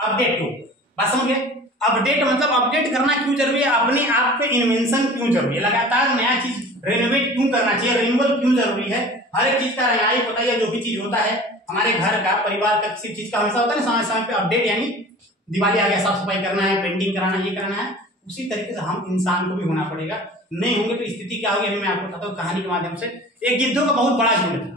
Update to, बात समझ गए। अपडेट मतलब अपडेट करना क्यों जरूरी है, अपने आप पे इन्वेंशन क्यों जरूरी है, लगातार नया चीज रेनोवेट क्यों करना चाहिए, रिन्यूअल क्यों जरूरी है। हर एक चीज का न्याय होता है, जो भी चीज होता है हमारे घर का, परिवार का, किसी चीज का हमेशा होता है ना समय समय पे अपडेट, यानी दिवाली आ गया, साफ सफाई करना है, पेंटिंग कराना, ये करना है। उसी तरीके से हम इंसान को भी होना पड़ेगा, नहीं होंगे तो स्थिति क्या होगी, अभी मैं आपको बताता हूँ कहानी के माध्यम से। एक गिद्धों का बहुत बड़ा झुंड था,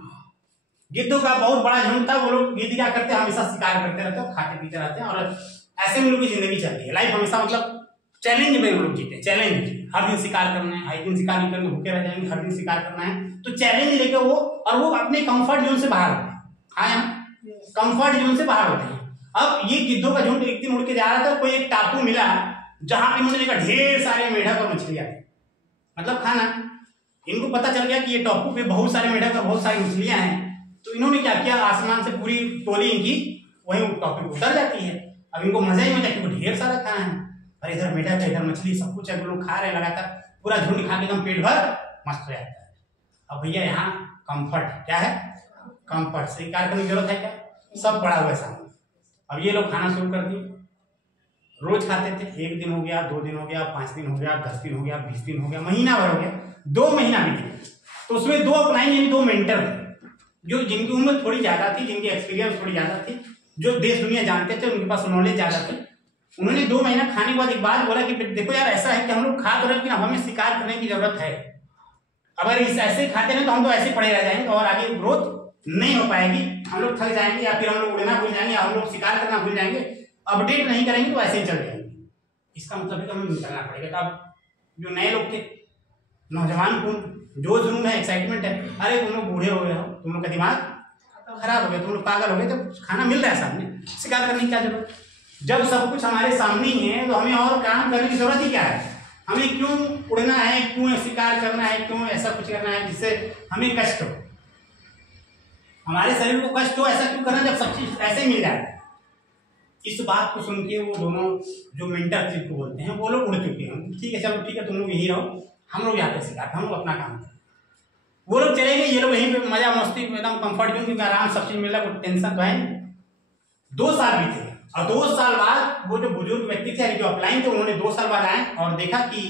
गिद्धों का बहुत बड़ा झुंड था। वो लोग गिद्ध क्या करते हैं, हमेशा शिकार करते रहते हैं, खाते पीते रहते हैं, और ऐसे में लोग की जिंदगी चलती है। लाइफ हमेशा मतलब चैलेंज में लोग जीते, चैलेंज, हर दिन शिकार करना है, हर दिन शिकार नहीं करेंगे भूखे रह जाएंगे, हर दिन शिकार करना है, तो चैलेंज लेकर वो, और वो अपने कंफर्ट जोन से बाहर होते हैं। हाँ, कंफर्ट जोन से बाहर होते हैं। अब ये गिद्धों का झुंड एक दिन उड़ के जा रहा था, कोई एक टापू मिला जहां पे उन्होंने देखा ढेर सारे मेढक और मछलियां, मतलब खाना। इनको पता चल गया कि ये टापू पे बहुत सारे मेढक और बहुत सारी मछलियां हैं, तो इन्होंने क्या किया, आसमान से पूरी टोली इनकी वही टापू पे उतर जाती है। अब इनको मजा ही मजा, क्योंकि ढेर सारा खाना है, और इधर मेढक है, इधर मछली, सब कुछ है, लोग खा रहे हैं लगातार, पूरा झुंड खा के एकदम पेट भर मस्त हो जाता है। अब भैया यहाँ कंफर्ट क्या है, कंफर्ट, शिकार करने की जरूरत है क्या, सब पड़ा हुआ है सामने। अब ये लोग खाना शुरू कर दिए, रोज खाते थे, 1 दिन हो गया, 2 दिन हो गया, 5 दिन हो गया, 10 दिन हो गया, 20 दिन हो गया, महीना भर हो गया, 2 महीना भी थे। तो उसमें 2 अपनाइन यानी 2 मेंटर थे, जो जिनकी उम्र थोड़ी ज्यादा थी, जिनकी एक्सपीरियंस थोड़ी ज्यादा थी, जो देश दुनिया जानते थे, उनके पास नॉलेज ज्यादा थी। उन्होंने 2 महीना खाने के बाद एक बात बोला कि देखो यार, ऐसा है कि हम लोग खा तो रहे, लेकिन हमें शिकार करने की जरूरत है। अगर इस ऐसे खाते रहे तो हम तो ऐसे पड़े रह जाएंगे और आगे ग्रोथ नहीं हो पाएगी, हम लोग थक जाएंगे, या फिर हम लोग उड़ना भूल जाएंगे, या हम लोग शिकार करना भूल जाएंगे, अपडेट नहीं करेंगे तो ऐसे ही चल जाएंगे। इसका मतलब है कि हमें निकलना पड़ेगा। तो अब जो नए लोग थे, नौजवान को जो जुनून है, एक्साइटमेंट है, अरे तुम लोग बूढ़े हो गए हो, तुम लोग का दिमाग खराब हो गया, तुम लोग पागल हो गए, तो खाना मिल रहा है सामने, शिकार करने की क्या जरूरत। जब सब कुछ हमारे सामने ही है तो हमें और काम करने की जरूरत ही क्या है, हमें क्यों उड़ना है, क्यों शिकार करना है, क्यों ऐसा कुछ करना है जिससे हमें कष्ट हो, हमारे शरीर को कष्ट हो, ऐसा क्यों करना जब सब चीज ऐसे ही मिल जाए। इस बात को सुन के वो दोनों जो मेंटर जिसको बोलते हैं, वो लोग उड़ चुके हैं। ठीक है, चलो ठीक है, तुम लोग यही रहो, हम लोग यहाँ पे शिकार, हम लोग अपना काम करें। वो लोग चले गए, ये लोग यहीं पे मजा मस्ती एकदम कंफर्ट जोन, क्योंकि आराम सब चीज मिल रहा है, कोई टेंशन तो है नहीं। 2 साल बीते, और 2 साल बाद वो जो बुजुर्ग व्यक्ति थे, जो अपलाइन थे, उन्होंने 2 साल बाद आए और देखा कि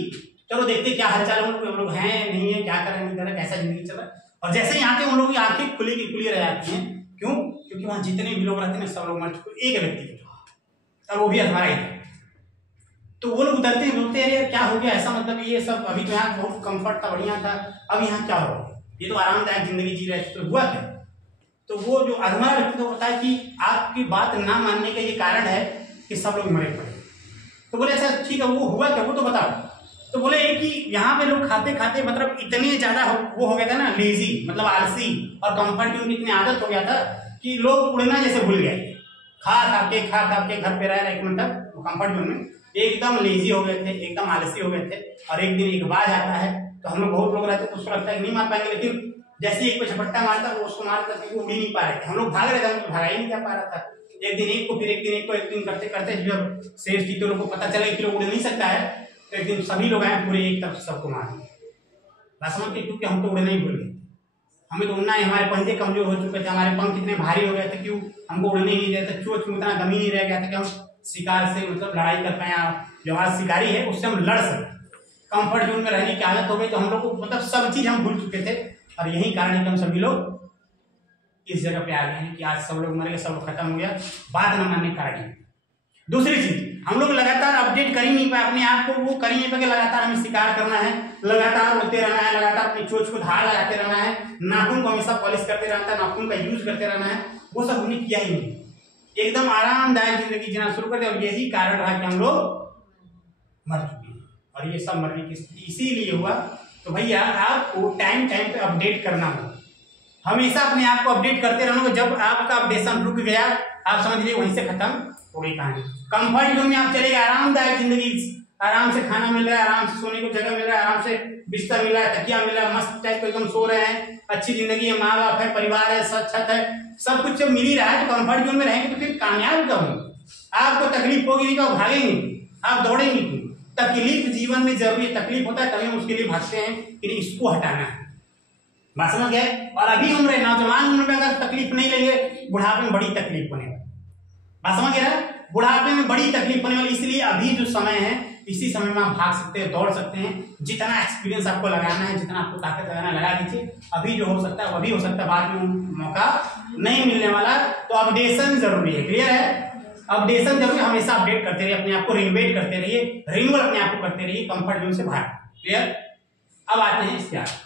चलो देखते क्या हालचाल, उन लोग हैं नहीं है, क्या कर रहे हैं नहीं कर रहे, कैसा जिंदगी चल रहा है। और जैसे ही आते हैं उन लोगों की आंखें खुली की खुली रह जाती हैं। क्यों? क्योंकि वहां जितने भी लोग रहते हैं सब लोग मर चुके, एक व्यक्ति थे और वो भी हमारा ही था। तो वो लोग उतरते हैं, बोलते हैं क्या हो गया, ऐसा मतलब ये सब अभी तो यहाँ बहुत कंफर्ट था, बढ़िया था, अब यहाँ क्या हो, ये तो आरामदायक जिंदगी जी रहे थे, तो हुआ क्या। तो वो जो अधमा व्यक्ति को बताया कि आपकी बात ना मानने का ये कारण है कि सब लोग मरे पड़े। तो बोले ऐसा, ठीक है, वो हुआ क्या, वो तो बताओ। तो बोले कि यहाँ पे लोग खाते खाते मतलब इतने ज्यादा वो हो गया था ना, लेजी मतलब आलसी, और कंफर्ट की इतनी आदत हो गया था कि लोग उड़ना जैसे भूल गए, खा खा के घर पे रह रहे, मतलब कंफर्ट जोन में एकदम लेजी हो गए थे, एकदम आलसी हो गए थे। और एक दिन एक बाज आता है, तो हम लोग बहुत लोग रहते तो उसको लगता है कि नहीं मार पाएंगे, लेकिन जैसे एक को झपट्टा मारता वो उसको मारता, वो उड़ ही नहीं पा रहे थे, हम लोग भाग रहे थे, हम लोग भगा ही नहीं जा पा रहा था। एक दिन एक को, फिर एक दिन एक को, एक दिन करते करते जब शेष चीतों लोग को पता चला कि लोग उड़ नहीं सकता है, तो एक दिन सभी लोग आए, पूरे एक तरफ सबको मार दिया, समझ के, क्योंकि हम तो उड़ना ही भूल गए, हमें तो उड़ना ही, हमारे पंजे कमजोर हो चुके थे, हमारे पंख इतने भारी हो गए थे, क्यों हमको उड़ने ही नहीं देते, चोच में उतना दम ही नहीं रह गया था कि हम शिकार से मतलब लड़ाई कर पाए, जो हमारा शिकारी है उससे हम लड़ सके। कंफर्ट जोन में रहने की आदत हो गई, तो हम लोग को मतलब सब चीज हम भूल चुके थे, और यही कारण है कि हम सभी लोग इस जगह पे आ गए हैं कि आज सब लोग मर गए, सब लोग खत्म हो गया, बात न मानने का कारण। दूसरी चीज, हम लोग लगातार अपडेट कर ही नहीं पाए अपने आप को, वो कर ही नहीं पाए, लगातार हमें शिकार करना है, लगातार उड़ते रहना है, लगातार अपनी चोंच को धार लगाते रहना है, नाखून को हमेशा पॉलिश करते रहना है, नाखून का यूज करते रहना है, वो सब हमने किया ही नहीं, एकदम आरामदायक जिंदगी जीना शुरू कर दिया। और यही कारण रहा कि हम लोग मर चुके हैं, और ये सब मरने की स्थिति इसीलिए हुआ। तो भैया आपको टाइम टाइम पे अपडेट करना होगा, हमेशा अपने आप को अपडेट करते रहना होगा। जब आपका अपडेशन रुक गया, आप समझ लीजिए वहीं से खत्म हो गई कहानी। कंफर्ट जोन में आप चले गए, आरामदायक जिंदगी, आराम से खाना मिल रहा है, आराम से सोने को जगह मिल रहा है, आराम से बिस्तर मिल रहा है, तकिया मिल रहा है, मस्त टाइप को एकदम सो रहे हैं, अच्छी जिंदगी है, माँ बाप है, परिवार है, छत है, सब कुछ जब मिल ही रहा है, तो कंफर्ट जोन में रहेंगे तो फिर कामयाब कब होंगे। आपको तकलीफ होगी नहीं तो आप भागेंगे, आप दौड़ेंगे क्यों। तकलीफ जीवन में जरूरी है, तकलीफ होता है तभी हम उसके लिए भागते हैं कि नहीं इसको हटाना है, बात समझ गए। और अभी नौजवान उम्र में अगर तकलीफ नहीं लेंगे, बुढ़ापे में बड़ी तकलीफ होने वाली, बात समझ गया। बुढ़ापे में बड़ी तकलीफ होने वाली, इसलिए अभी जो समय है इसी समय में आप भाग सकते हैं, दौड़ सकते हैं। जितना एक्सपीरियंस आपको लगाना है, जितना आपको ताकत लगाना लगा दीजिए। अभी जो हो सकता है वो अभी हो सकता है, बाद में मौका नहीं मिलने वाला। तो अपडेशन जरूरी है, क्लियर है? अपडेशन जरूरी, हमेशा अपडेट करते रहिए, अपने आप को रिनोवेट करते रहिए, रिन्यूअल अपने आप को करते रहिए, कंफर्ट जोन से बाहर, क्लियर? अब आते हैं इसके आगे।